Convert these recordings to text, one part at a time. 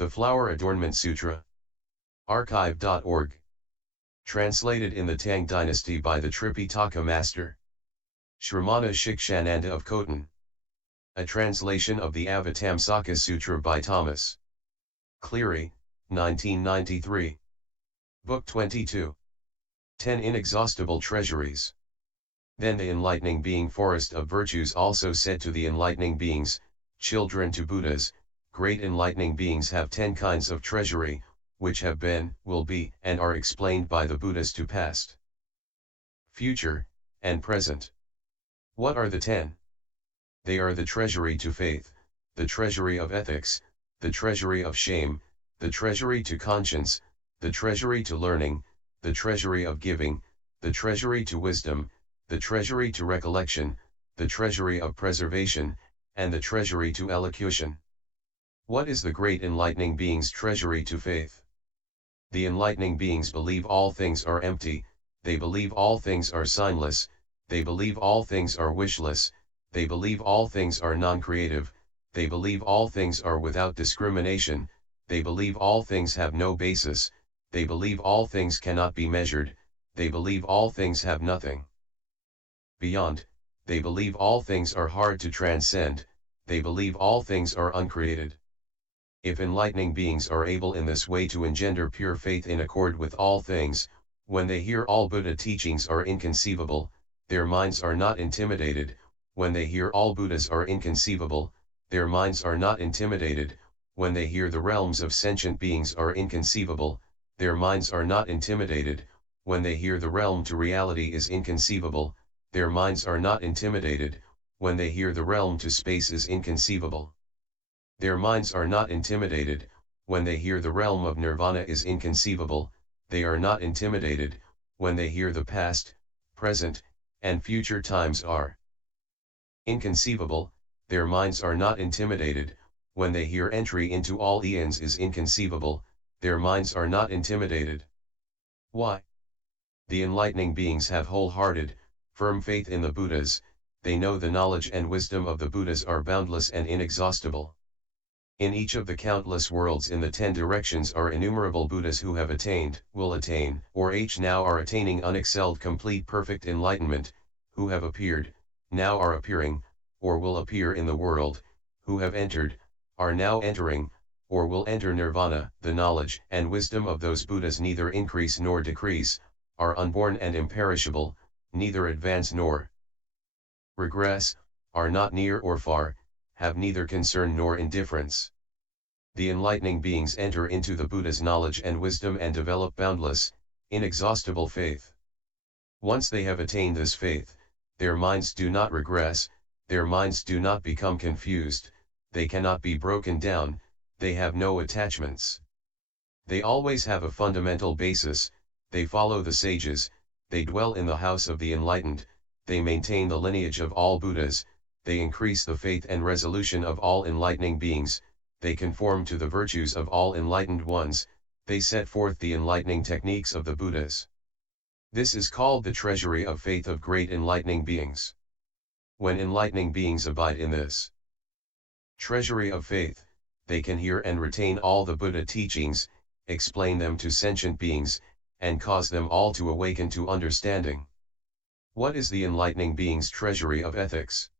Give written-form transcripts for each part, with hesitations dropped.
The Flower Adornment Sutra. Archive.org. Translated in the Tang Dynasty by the Tripitaka Master Shramana Shikshananda of Khotan. A translation of the Avatamsaka-Sutra by Thomas Cleary, 1993. Book 22. 10 Inexhaustible Treasuries. Then the enlightening being forest of virtues also said to the enlightening beings, children to Buddhas, great enlightening beings have 10 kinds of treasury, which have been, will be, and are explained by the Buddhas to past, future, and present. What are the 10? They are the treasury to faith, the treasury of ethics, the treasury of shame, the treasury to conscience, the treasury to learning, the treasury of giving, the treasury to wisdom, the treasury to recollection, the treasury of preservation, and the treasury to elocution. What is the great enlightening being's treasury to faith? The enlightening beings believe all things are empty, they believe all things are signless, they believe all things are wishless, they believe all things are non-creative, they believe all things are without discrimination, they believe all things have no basis, they believe all things cannot be measured, they believe all things have nothing beyond, they believe all things are hard to transcend, they believe all things are uncreated. If enlightening beings are able in this way to engender pure faith in accord with all things, when they hear all Buddha teachings are inconceivable, their minds are not intimidated, when they hear all Buddhas are inconceivable, their minds are not intimidated, when they hear the realms of sentient beings are inconceivable, their minds are not intimidated, when they hear the realm to reality is inconceivable, their minds are not intimidated, when they hear the realm to space is inconceivable. Their minds are not intimidated, when they hear the realm of nirvana is inconceivable, they are not intimidated, when they hear the past, present, and future times are inconceivable, their minds are not intimidated, when they hear entry into all eons is inconceivable, their minds are not intimidated. Why? The enlightening beings have wholehearted, firm faith in the Buddhas, they know the knowledge and wisdom of the Buddhas are boundless and inexhaustible. In each of the countless worlds in the 10 directions are innumerable Buddhas who have attained, will attain, or now are attaining unexcelled complete perfect enlightenment, who have appeared, now are appearing, or will appear in the world, who have entered, are now entering, or will enter nirvana. The knowledge and wisdom of those Buddhas neither increase nor decrease, are unborn and imperishable, neither advance nor regress, are not near or far, have neither concern nor indifference. The enlightening beings enter into the Buddha's knowledge and wisdom and develop boundless, inexhaustible faith. Once they have attained this faith, their minds do not regress, their minds do not become confused, they cannot be broken down, they have no attachments. They always have a fundamental basis, they follow the sages, they dwell in the house of the enlightened, they maintain the lineage of all Buddhas, they increase the faith and resolution of all enlightening beings, they conform to the virtues of all enlightened ones, they set forth the enlightening techniques of the Buddhas. This is called the treasury of faith of great enlightening beings. When enlightening beings abide in this treasury of faith, they can hear and retain all the Buddha teachings, explain them to sentient beings, and cause them all to awaken to understanding. What is the enlightening being's treasury of ethics?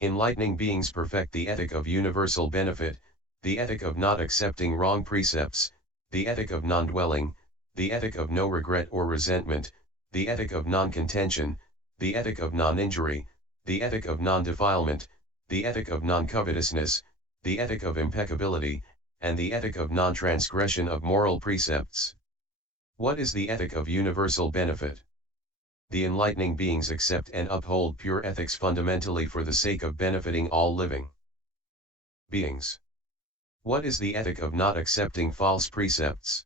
Enlightening beings perfect the ethic of universal benefit, the ethic of not accepting wrong precepts, the ethic of non-dwelling, the ethic of no regret or resentment, the ethic of non-contention, the ethic of non-injury, the ethic of non-defilement, the ethic of non-covetousness, the ethic of impeccability, and the ethic of non-transgression of moral precepts. What is the ethic of universal benefit? The enlightening beings accept and uphold pure ethics fundamentally for the sake of benefiting all living beings. What is the ethic of not accepting false precepts?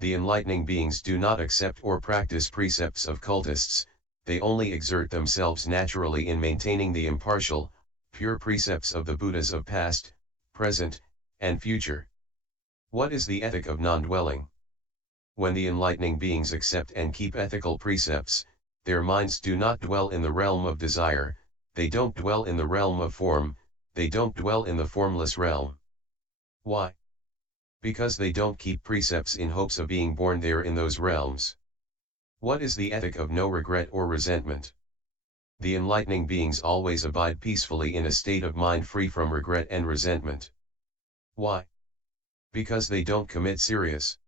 The enlightening beings do not accept or practice precepts of cultists, they only exert themselves naturally in maintaining the impartial, pure precepts of the Buddhas of past, present, and future. What is the ethic of non-dwelling? When the enlightening beings accept and keep ethical precepts, their minds do not dwell in the realm of desire, they don't dwell in the realm of form, they don't dwell in the formless realm. Why? Because they don't keep precepts in hopes of being born there in those realms. What is the ethic of no regret or resentment? The enlightening beings always abide peacefully in a state of mind free from regret and resentment. Why? Because they don't commit serious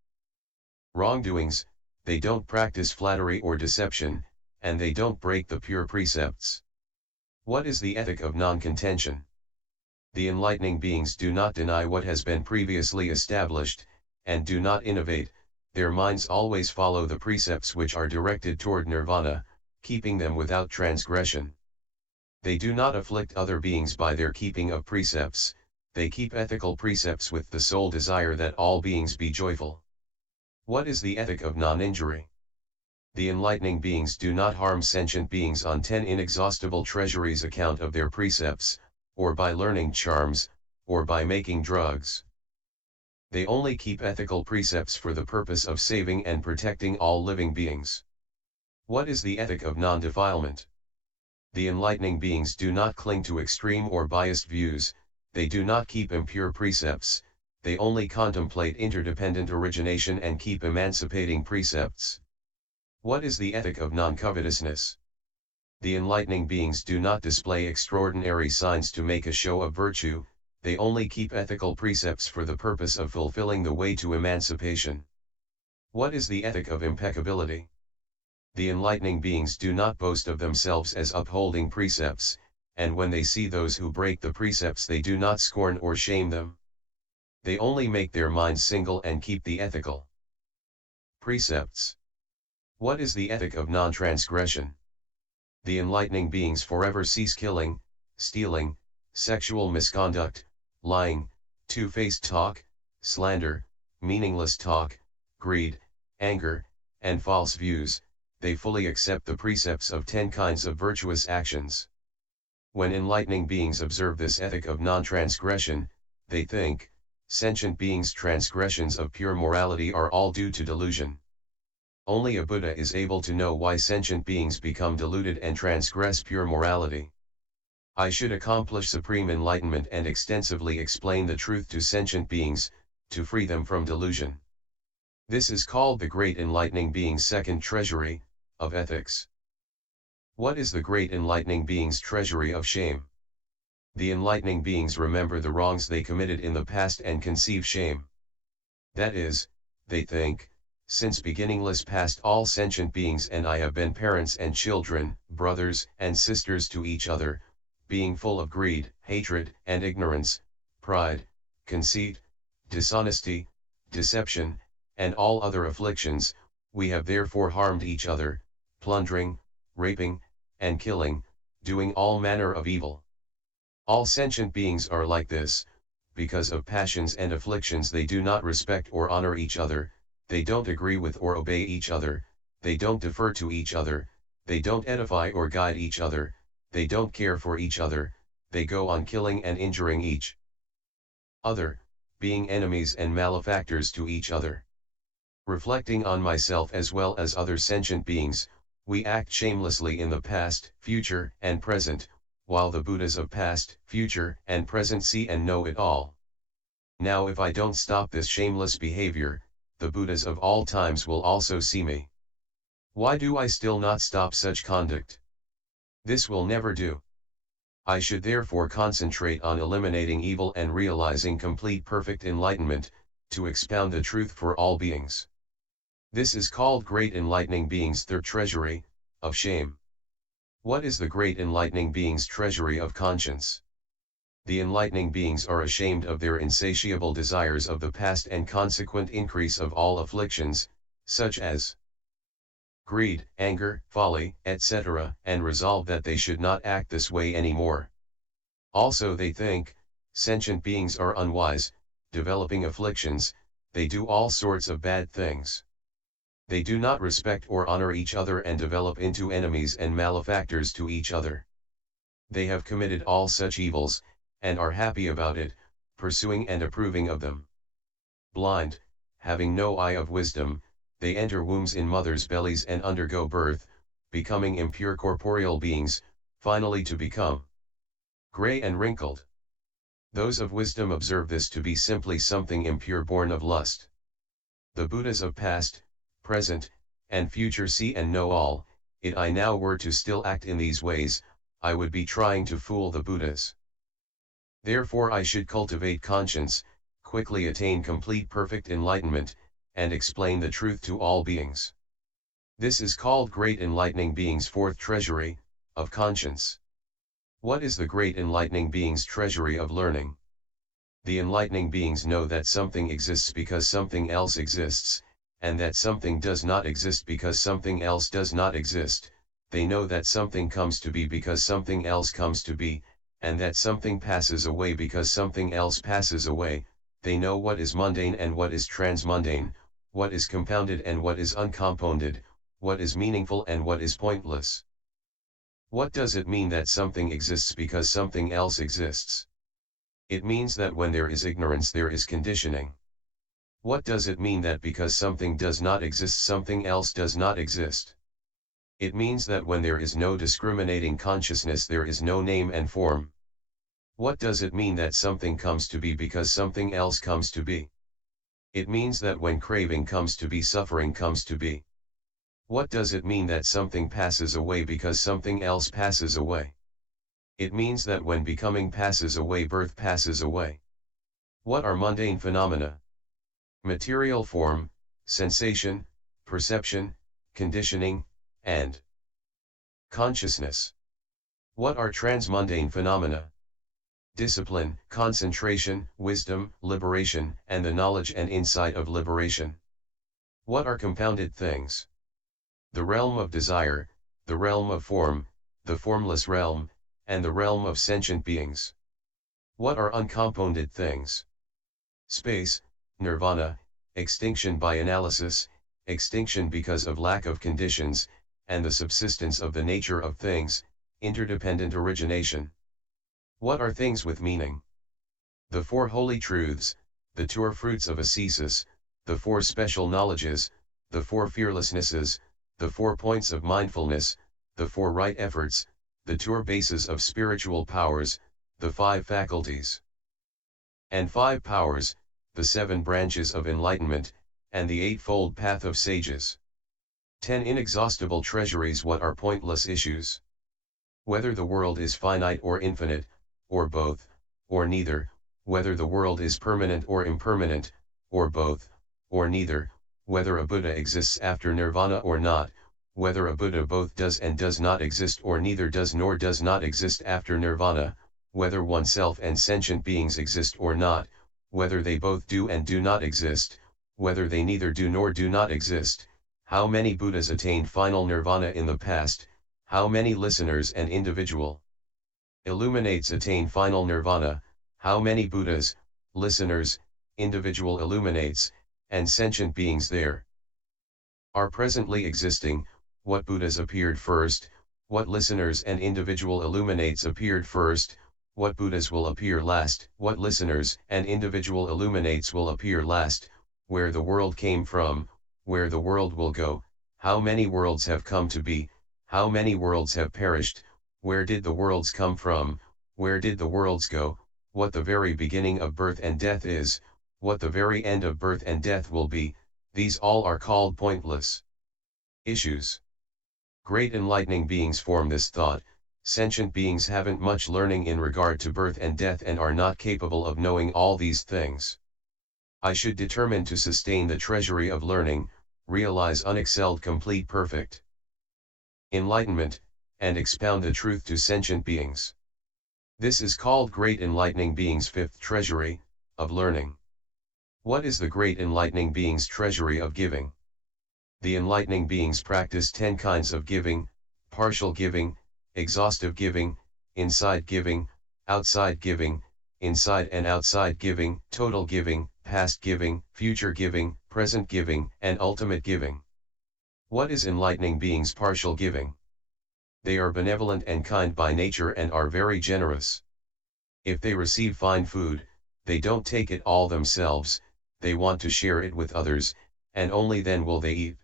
wrongdoings, they don't practice flattery or deception, and they don't break the pure precepts. What is the ethic of non-contention? The enlightening beings do not deny what has been previously established, and do not innovate. Their minds always follow the precepts which are directed toward nirvana, keeping them without transgression. They do not afflict other beings by their keeping of precepts, they keep ethical precepts with the sole desire that all beings be joyful. What is the ethic of non-injury? The enlightening beings do not harm sentient beings on 10 inexhaustible treasuries account of their precepts, or by learning charms, or by making drugs. They only keep ethical precepts for the purpose of saving and protecting all living beings. What is the ethic of non-defilement? The enlightening beings do not cling to extreme or biased views, they do not keep impure precepts, they only contemplate interdependent origination and keep emancipating precepts. What is the ethic of non-covetousness? The enlightening beings do not display extraordinary signs to make a show of virtue, they only keep ethical precepts for the purpose of fulfilling the way to emancipation. What is the ethic of impeccability? The enlightening beings do not boast of themselves as upholding precepts, and when they see those who break the precepts they do not scorn or shame them. They only make their minds single and keep the ethical precepts. What is the ethic of non-transgression? The enlightening beings forever cease killing, stealing, sexual misconduct, lying, two-faced talk, slander, meaningless talk, greed, anger, and false views. They fully accept the precepts of 10 kinds of virtuous actions. When enlightening beings observe this ethic of non-transgression, they think, sentient beings' transgressions of pure morality are all due to delusion. Only a Buddha is able to know why sentient beings become deluded and transgress pure morality. I should accomplish supreme enlightenment and extensively explain the truth to sentient beings, to free them from delusion. This is called the Great Enlightening Being's second treasury, of ethics. What is the Great Enlightening Being's treasury of shame? The enlightening beings remember the wrongs they committed in the past and conceive shame. That is, they think, since beginningless past all sentient beings and I have been parents and children, brothers and sisters to each other, being full of greed, hatred and ignorance, pride, conceit, dishonesty, deception, and all other afflictions, we have therefore harmed each other, plundering, raping, and killing, doing all manner of evil. All sentient beings are like this, because of passions and afflictions they do not respect or honor each other, they don't agree with or obey each other, they don't defer to each other, they don't edify or guide each other, they don't care for each other, they go on killing and injuring each other, being enemies and malefactors to each other. Reflecting on myself as well as other sentient beings, we act shamelessly in the past, future, and present, while the Buddhas of past, future, and present see and know it all. Now if I don't stop this shameless behavior, the Buddhas of all times will also see me. Why do I still not stop such conduct? This will never do. I should therefore concentrate on eliminating evil and realizing complete perfect enlightenment, to expound the truth for all beings. This is called Great Enlightening Being's third treasury, of shame. What is the Great Enlightening Being's treasury of conscience? The enlightening beings are ashamed of their insatiable desires of the past and consequent increase of all afflictions, such as greed, anger, folly, etc., and resolve that they should not act this way anymore. Also they think, sentient beings are unwise, developing afflictions, they do all sorts of bad things. They do not respect or honor each other and develop into enemies and malefactors to each other. They have committed all such evils, and are happy about it, pursuing and approving of them. Blind, having no eye of wisdom, they enter wombs in mothers' bellies and undergo birth, becoming impure corporeal beings, finally to become gray and wrinkled. Those of wisdom observe this to be simply something impure born of lust. The Buddhas of past, present, and future see and know all. If I now were to still act in these ways, I would be trying to fool the Buddhas. Therefore I should cultivate conscience, quickly attain complete perfect enlightenment, and explain the truth to all beings. This is called Great Enlightening Being's fourth treasury, of conscience. What is the Great Enlightening Being's treasury of learning? The enlightening beings know that something exists because something else exists, and that something does not exist because something else does not exist. They know that something comes to be because something else comes to be, and that something passes away because something else passes away. They know what is mundane and what is transmundane, what is compounded and what is uncompounded, what is meaningful and what is pointless. What does it mean that something exists because something else exists? It means that when there is ignorance there is conditioning. What does it mean that because something does not exist something else does not exist? It means that when there is no discriminating consciousness there is no name and form. What does it mean that something comes to be because something else comes to be? It means that when craving comes to be suffering comes to be. What does it mean that something passes away because something else passes away? It means that when becoming passes away birth passes away. What are mundane phenomena? Material form, sensation, perception, conditioning, and consciousness. What are transmundane phenomena? Discipline, concentration, wisdom, liberation, and the knowledge and insight of liberation. What are compounded things? The realm of desire, the realm of form, the formless realm, and the realm of sentient beings. What are uncompounded things? Space, nirvana, extinction by analysis, extinction because of lack of conditions, and the subsistence of the nature of things, interdependent origination. What are things with meaning? The four holy truths, the two fruits of ascesis, the four special knowledges, the four fearlessnesses, the 4 points of mindfulness, the 4 right efforts, the 2 bases of spiritual powers, the 5 faculties and 5 powers, the 7 branches of enlightenment, and the 8-fold path of sages. 10 inexhaustible treasuries. What are pointless issues? Whether the world is finite or infinite, or both, or neither, whether the world is permanent or impermanent, or both, or neither, whether a Buddha exists after nirvana or not, whether a Buddha both does and does not exist or neither does nor does not exist after nirvana, whether oneself and sentient beings exist or not, whether they both do and do not exist, whether they neither do nor do not exist, how many Buddhas attained final nirvana in the past, how many listeners and individual illuminates attain final nirvana, how many Buddhas, listeners, individual illuminates, and sentient beings there are presently existing. What Buddhas appeared first, what listeners and individual illuminates appeared first, what Buddhas will appear last, what listeners and individual illuminates will appear last, where the world came from, where the world will go, how many worlds have come to be, how many worlds have perished, where did the worlds come from, where did the worlds go, what the very beginning of birth and death is, what the very end of birth and death will be. These all are called pointless issues. Great enlightening beings form this thought: sentient beings haven't much learning in regard to birth and death and are not capable of knowing all these things. I should determine to sustain the treasury of learning, realize unexcelled complete perfect enlightenment, and expound the truth to sentient beings. This is called Great Enlightening Being's fifth treasury, of learning. What is the Great Enlightening Being's treasury of giving? The enlightening beings practice 10 kinds of giving: partial giving, exhaustive giving, inside giving, outside giving, inside and outside giving, total giving, past giving, future giving, present giving, and ultimate giving. What is enlightening beings' partial giving? They are benevolent and kind by nature and are very generous. If they receive fine food, they don't take it all themselves, they want to share it with others, and only then will they eat.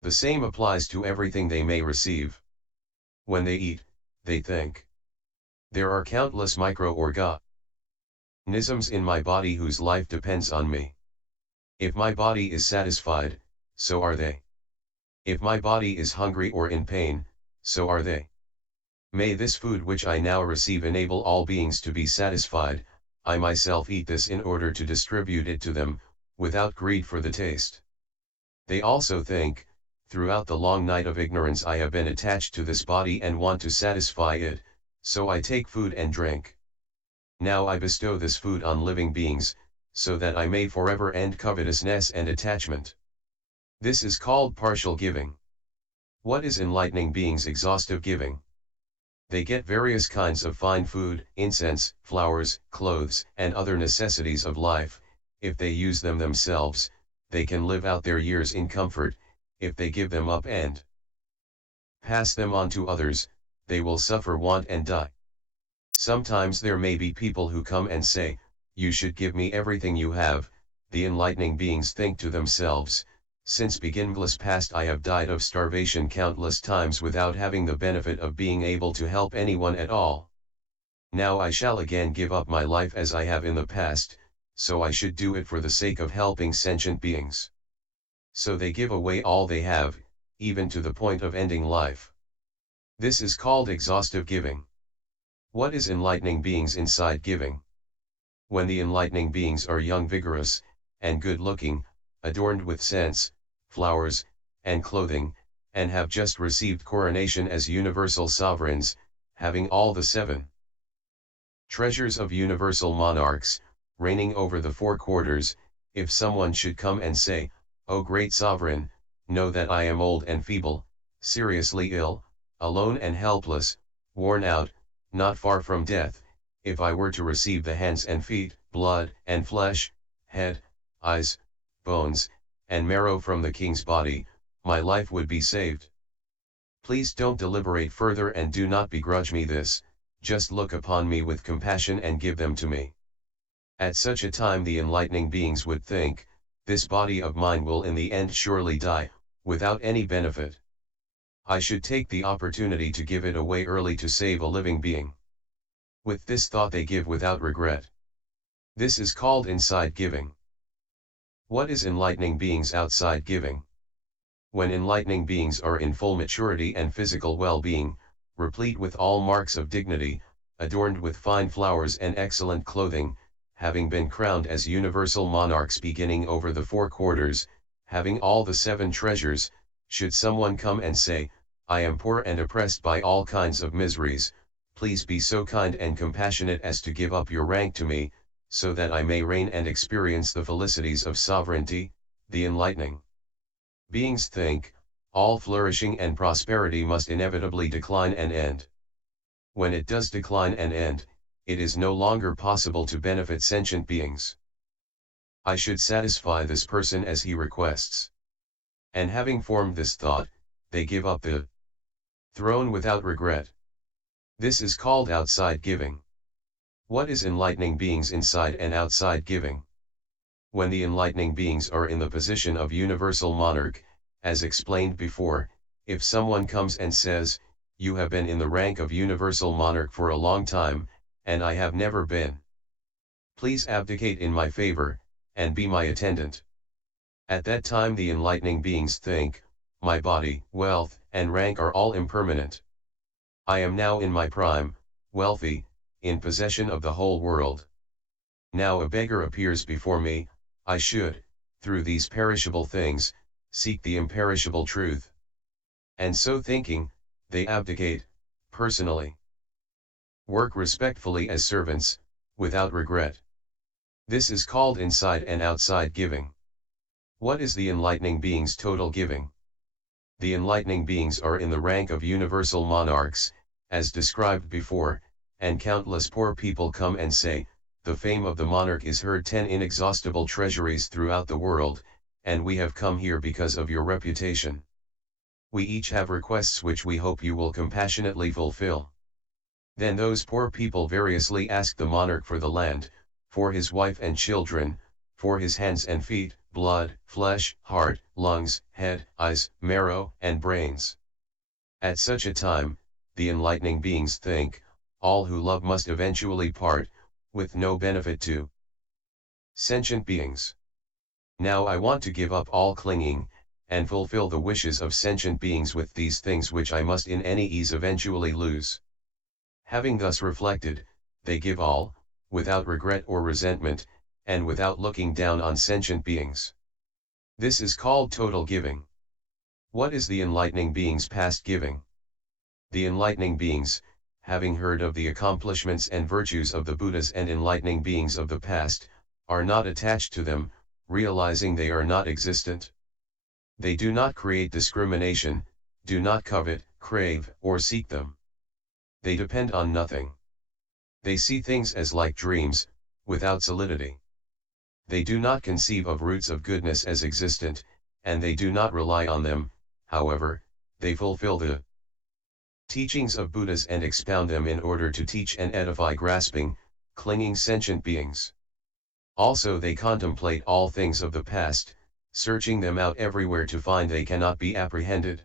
The same applies to everything they may receive. When they eat, they think. There are countless micro-orga Nisms in my body whose life depends on me. If my body is satisfied, so are they. If my body is hungry or in pain, so are they. May this food which I now receive enable all beings to be satisfied. I myself eat this in order to distribute it to them, without greed for the taste. They also think, throughout the long night of ignorance I have been attached to this body and want to satisfy it, so I take food and drink. Now I bestow this food on living beings, so that I may forever end covetousness and attachment. This is called partial giving. What is enlightening beings' exhaustive giving? They get various kinds of fine food, incense, flowers, clothes, and other necessities of life. If they use them themselves, they can live out their years in comfort. If they give them up and pass them on to others, they will suffer want and die. Sometimes there may be people who come and say, "You should give me everything you have." The enlightening beings think to themselves, "Since beginningless past I have died of starvation countless times without having the benefit of being able to help anyone at all. Now I shall again give up my life as I have in the past, so I should do it for the sake of helping sentient beings." So they give away all they have, even to the point of ending life. This is called exhaustive giving. What is enlightening beings' inside giving? When the enlightening beings are young, vigorous, and good-looking, adorned with scents, flowers, and clothing, and have just received coronation as universal sovereigns, having all the 7 treasures of universal monarchs, reigning over the 4 quarters, if someone should come and say, "O great sovereign, know that I am old and feeble, seriously ill, alone and helpless, worn out, not far from death. If I were to receive the hands and feet, blood and flesh, head, eyes, bones, and marrow from the king's body, my life would be saved. Please don't deliberate further and do not begrudge me this, just look upon me with compassion and give them to me." At such a time the enlightening beings would think, "This body of mine will in the end surely die, without any benefit. I should take the opportunity to give it away early to save a living being." With this thought they give without regret. This is called inside giving. What is enlightening beings' outside giving? When enlightening beings are in full maturity and physical well-being, replete with all marks of dignity, adorned with fine flowers and excellent clothing, having been crowned as universal monarchs beginning over the 4 quarters, having all the 7 treasures, should someone come and say, "I am poor and oppressed by all kinds of miseries, please be so kind and compassionate as to give up your rank to me, so that I may reign and experience the felicities of sovereignty," the enlightening beings think, all flourishing and prosperity must inevitably decline and end. When it does decline and end, it is no longer possible to benefit sentient beings. I should satisfy this person as he requests. And having formed this thought, they give up the throne without regret. This is called outside giving. What is enlightening beings' inside and outside giving? When the enlightening beings are in the position of universal monarch, as explained before, if someone comes and says, "You have been in the rank of universal monarch for a long time, and I have never been. Please abdicate in my favor, and be my attendant." At that time the enlightening beings think, "My body, wealth, and rank are all impermanent. I am now in my prime, wealthy, in possession of the whole world. Now a beggar appears before me, I should, through these perishable things, seek the imperishable truth." And so thinking, they abdicate, personally. Work respectfully as servants, without regret. This is called inside and outside giving. What is the enlightening beings' total giving? The enlightening beings are in the rank of universal monarchs, as described before, and countless poor people come and say, "The fame of the monarch is heard 10 inexhaustible treasuries throughout the world, and we have come here because of your reputation. We each have requests which we hope you will compassionately fulfill." Then those poor people variously ask the monarch for the land, for his wife and children, for his hands and feet, blood, flesh, heart, lungs, head, eyes, marrow, and brains. At such a time, the enlightening beings think, all who love must eventually part, with no benefit to sentient beings. Now I want to give up all clinging, and fulfill the wishes of sentient beings with these things which I must in any ease eventually lose. Having thus reflected, they give all, without regret or resentment, and without looking down on sentient beings. This is called total giving. What is the enlightening being's past giving? The enlightening beings, having heard of the accomplishments and virtues of the Buddhas and enlightening beings of the past, are not attached to them, realizing they are not existent. They do not create discrimination, do not covet, crave, or seek them. They depend on nothing. They see things as like dreams, without solidity. They do not conceive of roots of goodness as existent, and they do not rely on them. However, they fulfill the teachings of Buddhas and expound them in order to teach and edify grasping, clinging sentient beings. Also they contemplate all things of the past, searching them out everywhere to find they cannot be apprehended.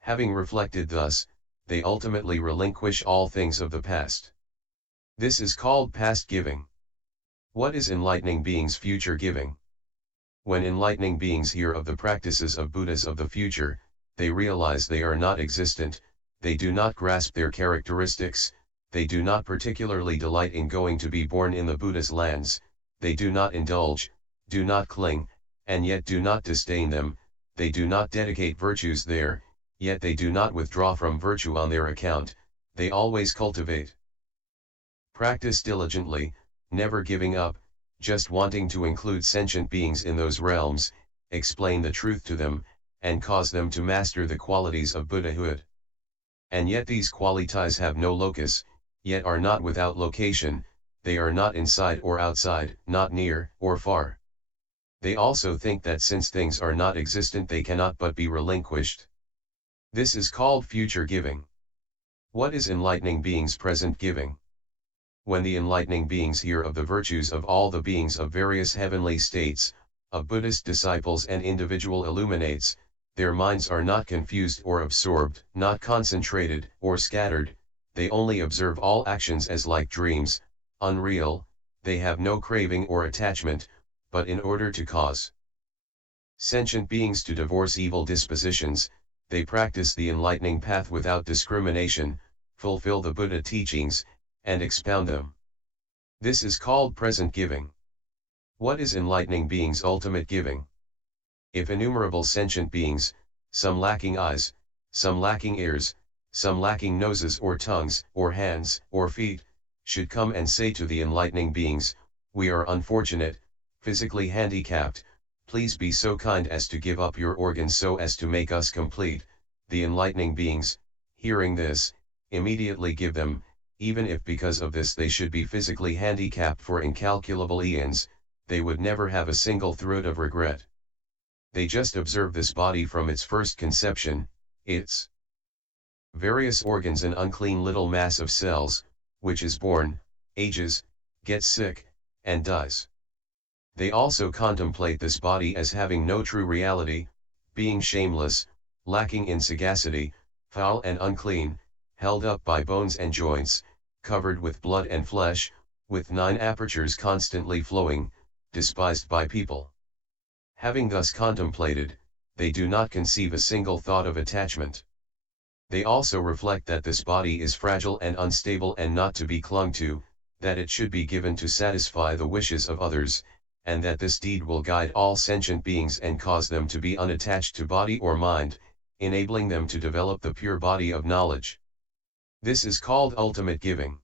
Having reflected thus, they ultimately relinquish all things of the past. This is called past giving. What is enlightening beings' future giving? When enlightening beings hear of the practices of Buddhas of the future, they realize they are not existent, they do not grasp their characteristics, they do not particularly delight in going to be born in the Buddha's lands, they do not indulge, do not cling, and yet do not disdain them, they do not dedicate virtues there, yet they do not withdraw from virtue on their account, they always cultivate. Practice diligently, never giving up, just wanting to include sentient beings in those realms, explain the truth to them, and cause them to master the qualities of Buddhahood. And yet these qualities have no locus, yet are not without location, they are not inside or outside, not near or far. They also think that since things are not existent they cannot but be relinquished. This is called future giving. What is enlightening beings' present giving? When the enlightening beings hear of the virtues of all the beings of various heavenly states, of Buddhist disciples and individual illuminates, their minds are not confused or absorbed, not concentrated or scattered, they only observe all actions as like dreams, unreal, they have no craving or attachment, but in order to cause sentient beings to divorce evil dispositions, they practice the enlightening path without discrimination, fulfill the Buddha teachings, and expound them. This is called present giving. What is enlightening beings' ultimate giving? If innumerable sentient beings, some lacking eyes, some lacking ears, some lacking noses or tongues, or hands, or feet, should come and say to the enlightening beings, "We are unfortunate, physically handicapped, please be so kind as to give up your organs so as to make us complete," the enlightening beings, hearing this, immediately give them, even if because of this they should be physically handicapped for incalculable eons, they would never have a single throat of regret. They just observe this body from its first conception, its various organs an unclean little mass of cells, which is born, ages, gets sick, and dies. They also contemplate this body as having no true reality, being shameless, lacking in sagacity, foul and unclean, held up by bones and joints, covered with blood and flesh, with 9 apertures constantly flowing, despised by people. Having thus contemplated, they do not conceive a single thought of attachment. They also reflect that this body is fragile and unstable and not to be clung to, that it should be given to satisfy the wishes of others, and that this deed will guide all sentient beings and cause them to be unattached to body or mind, enabling them to develop the pure body of knowledge. This is called ultimate giving.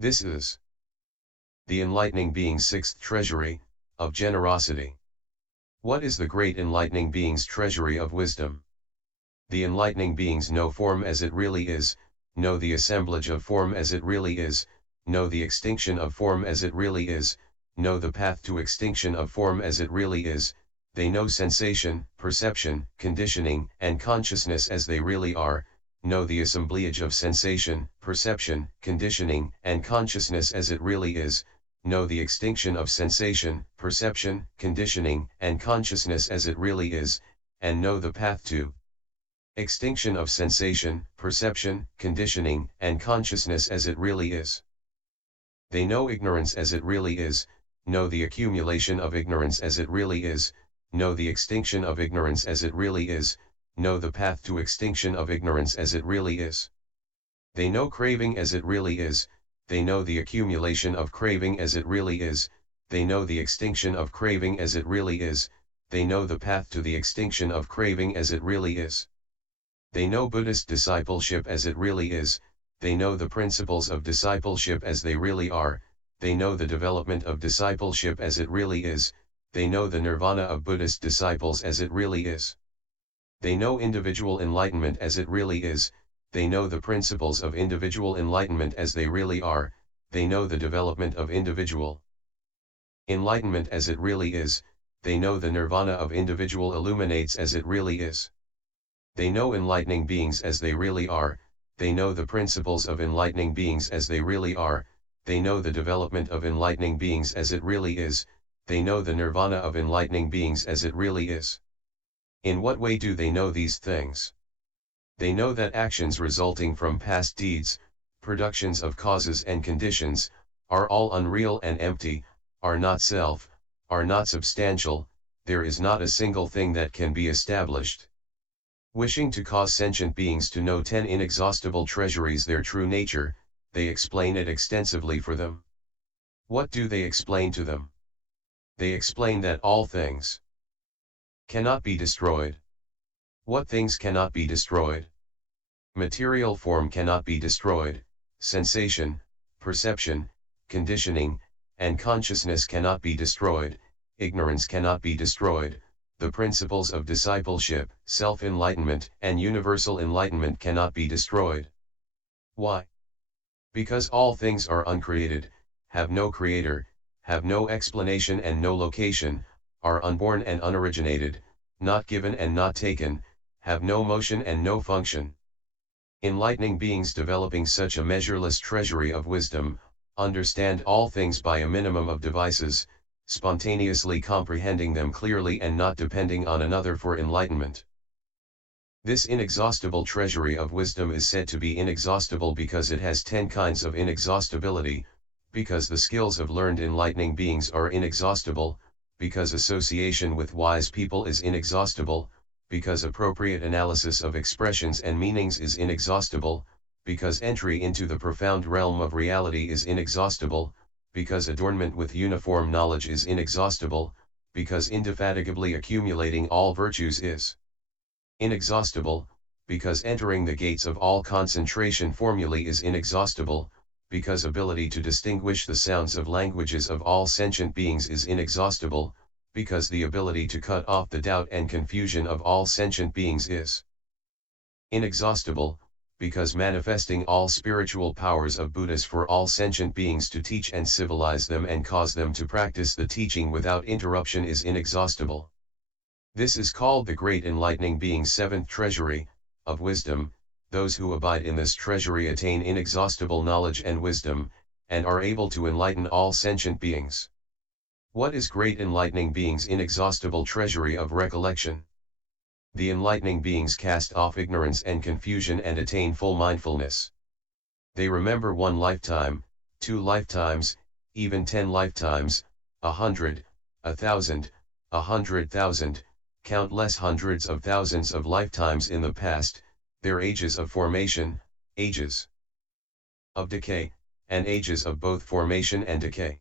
This is the enlightening being's 6th treasury, of generosity. What is the great enlightening being's treasury of wisdom? The enlightening beings know form as it really is, know the assemblage of form as it really is, know the extinction of form as it really is, know the path to extinction of form as it really is, they know sensation, perception, conditioning, and consciousness as they really are, know the assemblage of sensation, perception, conditioning, and consciousness as it really is, know the extinction of sensation, perception, conditioning, and consciousness as it really is, and know the path to extinction of sensation, perception, conditioning, and consciousness as it really is. They know ignorance as it really is, know the accumulation of ignorance as it really is, know the extinction of ignorance as it really is, know the path to extinction of ignorance as it really is. They know craving as it really is, they know the accumulation of craving as it really is, they know the extinction of craving as it really is, they know the path to the extinction of craving as it really is. They know Buddhist discipleship as it really is, they know the principles of discipleship as they really are, they know the development of discipleship as it really is, they know the nirvana of Buddhist disciples as it really is. They know individual enlightenment as it really is, they know the principles of individual enlightenment as they really are, they know the development of individual enlightenment as it really is, they know the nirvana of individual illuminates as it really is. They know enlightening beings as they really are, they know the principles of enlightening beings as they really are, they know the development of enlightening beings as it really is, they know the nirvana of enlightening beings as it really is. In what way do they know these things? They know that actions resulting from past deeds, productions of causes and conditions, are all unreal and empty, are not self, are not substantial, there is not a single thing that can be established. Wishing to cause sentient beings to know 10 inexhaustible treasuries their true nature, they explain it extensively for them. What do they explain to them? They explain that all things cannot be destroyed. What things cannot be destroyed? Material form cannot be destroyed, sensation, perception, conditioning, and consciousness cannot be destroyed, ignorance cannot be destroyed, the principles of discipleship, self-enlightenment, and universal enlightenment cannot be destroyed. Why? Because all things are uncreated, have no creator, have no explanation and no location, are unborn and unoriginated, not given and not taken, have no motion and no function. Enlightening beings developing such a measureless treasury of wisdom, understand all things by a minimum of devices, spontaneously comprehending them clearly and not depending on another for enlightenment. This inexhaustible treasury of wisdom is said to be inexhaustible because it has 10 kinds of inexhaustibility, because the skills of learned enlightening beings are inexhaustible, because association with wise people is inexhaustible, because appropriate analysis of expressions and meanings is inexhaustible, because entry into the profound realm of reality is inexhaustible, because adornment with uniform knowledge is inexhaustible, because indefatigably accumulating all virtues is inexhaustible, because entering the gates of all concentration formulae is inexhaustible, because ability to distinguish the sounds of languages of all sentient beings is inexhaustible, because the ability to cut off the doubt and confusion of all sentient beings is inexhaustible, because manifesting all spiritual powers of Buddhas for all sentient beings to teach and civilize them and cause them to practice the teaching without interruption is inexhaustible. This is called the Great Enlightening Being's 7th treasury, of wisdom. Those who abide in this treasury attain inexhaustible knowledge and wisdom, and are able to enlighten all sentient beings. What is Great Enlightening Being's inexhaustible treasury of recollection? The enlightening beings cast off ignorance and confusion and attain full mindfulness. They remember 1 lifetime, 2 lifetimes, even 10 lifetimes, 100, 1,000, 100,000, countless hundreds of thousands of lifetimes in the past, their ages of formation, ages of decay, and ages of both formation and decay.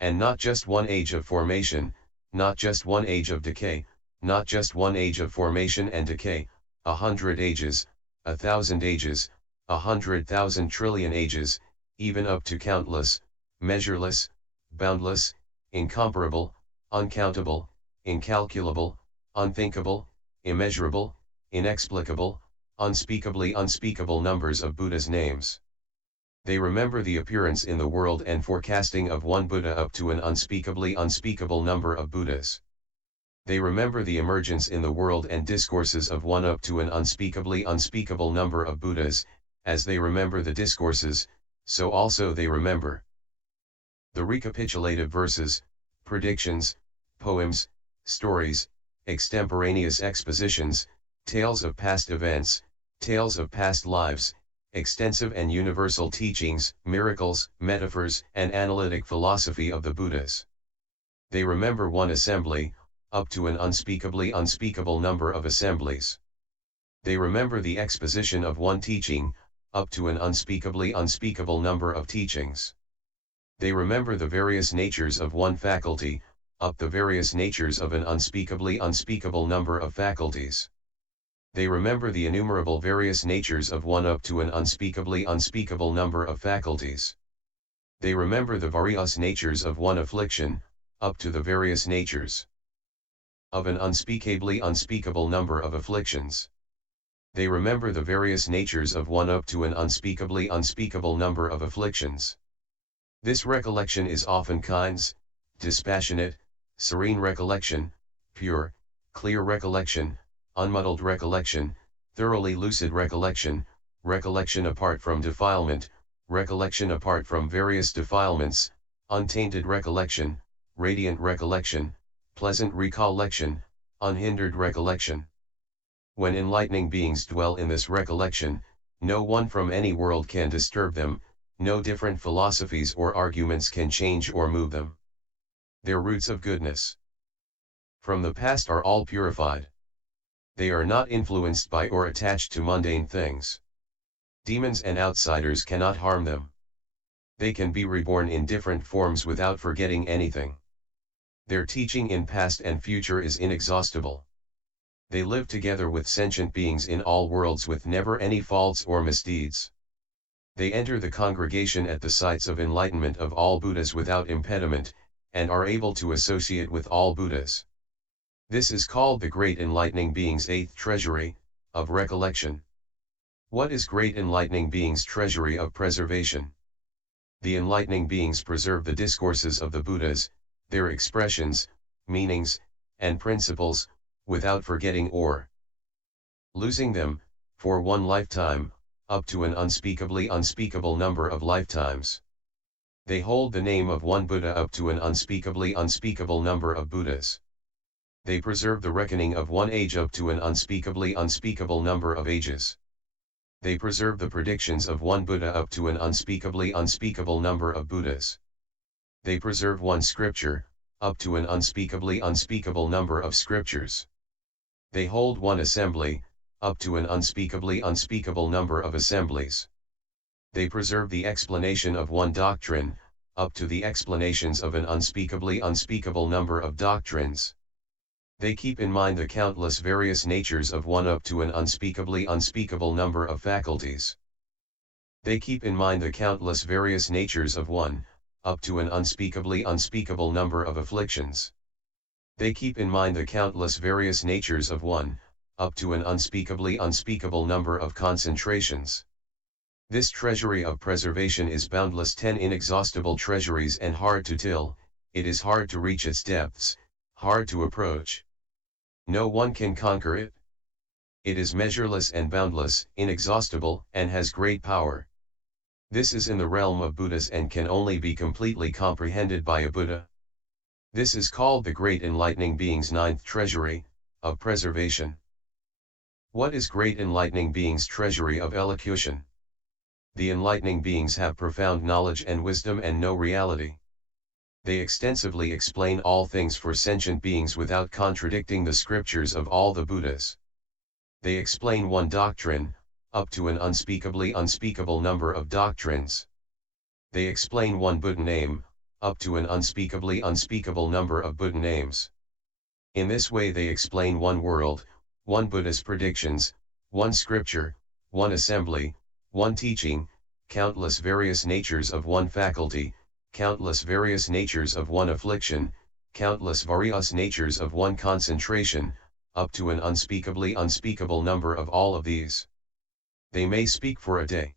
And not just one age of formation, not just one age of decay, not just one age of formation and decay, 100 ages, 1,000 ages, 100,000 trillion ages, even up to countless, measureless, boundless, incomparable, uncountable, incalculable, unthinkable, immeasurable, inexplicable, unspeakably unspeakable numbers of Buddha's names. They remember the appearance in the world and forecasting of one Buddha up to an unspeakably unspeakable number of Buddhas. They remember the emergence in the world and discourses of one up to an unspeakably unspeakable number of Buddhas. As they remember the discourses, so also they remember the recapitulative verses, predictions, poems, stories, extemporaneous expositions, tales of past events, tales of past lives, extensive and universal teachings, miracles, metaphors, and analytic philosophy of the Buddhas. They remember one assembly, up to an unspeakably unspeakable number of assemblies. They remember the exposition of one teaching, up to an unspeakably unspeakable number of teachings. They remember the various natures of one faculty, up the various natures of an unspeakably unspeakable number of faculties. They remember the innumerable various natures of one up to an unspeakably unspeakable number of faculties. They remember the various natures of one affliction, up to the various natures of an unspeakably unspeakable number of afflictions. They remember the various natures of one up to an unspeakably unspeakable number of afflictions. This recollection is often kind, dispassionate, serene recollection, pure, clear recollection, unmuddled recollection, thoroughly lucid recollection, recollection apart from defilement, recollection apart from various defilements, untainted recollection, radiant recollection, pleasant recollection, unhindered recollection. When enlightening beings dwell in this recollection, no one from any world can disturb them, no different philosophies or arguments can change or move them. Their roots of goodness from the past are all purified. They are not influenced by or attached to mundane things. Demons and outsiders cannot harm them. They can be reborn in different forms without forgetting anything. Their teaching in past and future is inexhaustible. They live together with sentient beings in all worlds with never any faults or misdeeds. They enter the congregation at the sites of enlightenment of all Buddhas without impediment, and are able to associate with all Buddhas. This is called the Great Enlightening Being's eighth treasury, of recollection. What is Great Enlightening Being's treasury of preservation? The enlightening beings preserve the discourses of the Buddhas, their expressions, meanings, and principles, without forgetting or losing them, for one lifetime, up to an unspeakably unspeakable number of lifetimes. They hold the name of one Buddha up to an unspeakably unspeakable number of Buddhas. They preserve the reckoning of one age up to an unspeakably unspeakable number of ages. They preserve the predictions of one Buddha up to an unspeakably unspeakable number of Buddhas. They preserve one scripture, up to an unspeakably unspeakable number of scriptures. They hold one assembly, up to an unspeakably unspeakable number of assemblies. They preserve the explanation of one doctrine, up to the explanations of an unspeakably unspeakable number of doctrines. They keep in mind the countless various natures of one up to an unspeakably unspeakable number of faculties. They keep in mind the countless various natures of one, up to an unspeakably unspeakable number of afflictions. They keep in mind the countless various natures of one, up to an unspeakably unspeakable number of concentrations. This treasury of preservation is boundless, 10 inexhaustible treasuries, and hard to till. It is hard to reach its depths, hard to approach. No one can conquer it. It is measureless and boundless, inexhaustible, and has great power. This is in the realm of Buddhas and can only be completely comprehended by a Buddha. This is called the Great Enlightening Being's ninth treasury, of preservation. What is Great Enlightening Being's treasury of elocution? The enlightening beings have profound knowledge and wisdom and know reality. They extensively explain all things for sentient beings without contradicting the scriptures of all the Buddhas. They explain one doctrine, up to an unspeakably unspeakable number of doctrines. They explain one Buddha name, up to an unspeakably unspeakable number of Buddha names. In this way they explain one world, one Buddha's predictions, one scripture, one assembly, one teaching, countless various natures of one faculty, countless various natures of one affliction, countless various natures of one concentration, up to an unspeakably unspeakable number of all of these. They may speak for a day,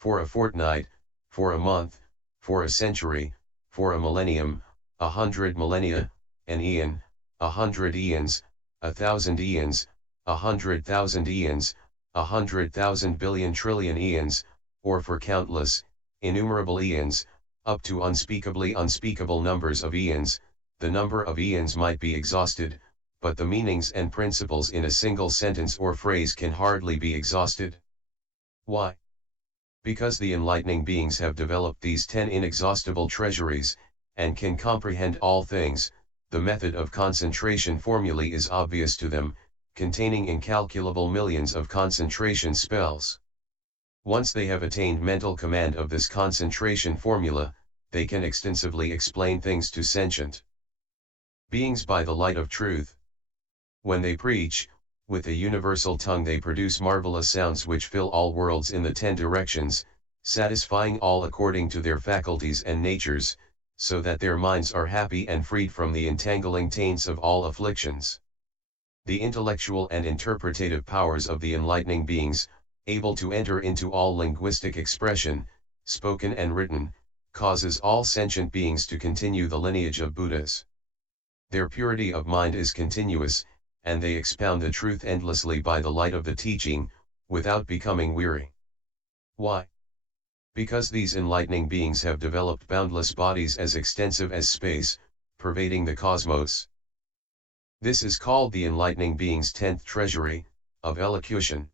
for a fortnight, for a month, for a century, for a millennium, 100 millennia, an eon, 100 eons, 1,000 eons, 100,000 eons, 100,000 billion trillion eons, or for countless, innumerable eons, up to unspeakably unspeakable numbers of eons. The number of eons might be exhausted, but the meanings and principles in a single sentence or phrase can hardly be exhausted. Why? Because the enlightening beings have developed these 10 inexhaustible treasuries, and can comprehend all things, the method of concentration formulae is obvious to them, containing incalculable millions of concentration spells. Once they have attained mental command of this concentration formula, they can extensively explain things to sentient beings by the light of truth. When they preach, with a universal tongue they produce marvelous sounds which fill all worlds in the 10 directions, satisfying all according to their faculties and natures, so that their minds are happy and freed from the entangling taints of all afflictions. The intellectual and interpretative powers of the enlightening beings, able to enter into all linguistic expression, spoken and written, causes all sentient beings to continue the lineage of Buddhas. Their purity of mind is continuous, and they expound the truth endlessly by the light of the teaching, without becoming weary. Why? Because these enlightening beings have developed boundless bodies as extensive as space, pervading the cosmos. This is called the enlightening being's 10th treasury, of elocution.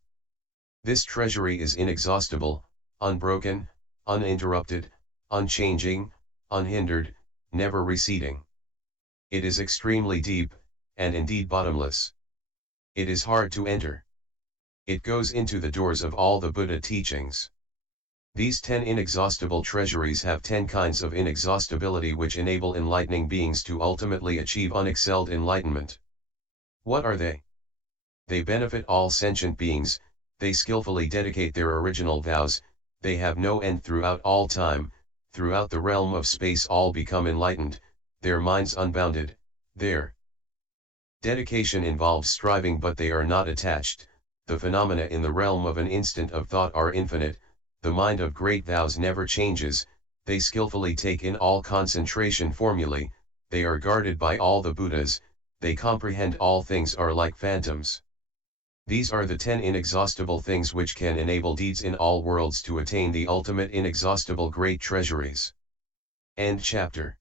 This treasury is inexhaustible, unbroken, uninterrupted, unchanging, unhindered, never receding. It is extremely deep, and indeed bottomless. It is hard to enter. It goes into the doors of all the Buddha teachings. These 10 inexhaustible treasuries have 10 kinds of inexhaustibility which enable enlightening beings to ultimately achieve unexcelled enlightenment. What are they? They benefit all sentient beings, they skillfully dedicate their original vows, they have no end throughout all time, throughout the realm of space all become enlightened, their minds unbounded, their dedication involves striving but they are not attached, the phenomena in the realm of an instant of thought are infinite, the mind of great vows never changes, they skillfully take in all concentration formulae, they are guarded by all the Buddhas, they comprehend all things are like phantoms. These are the 10 inexhaustible things which can enable deeds in all worlds to attain the ultimate inexhaustible great treasuries. End chapter.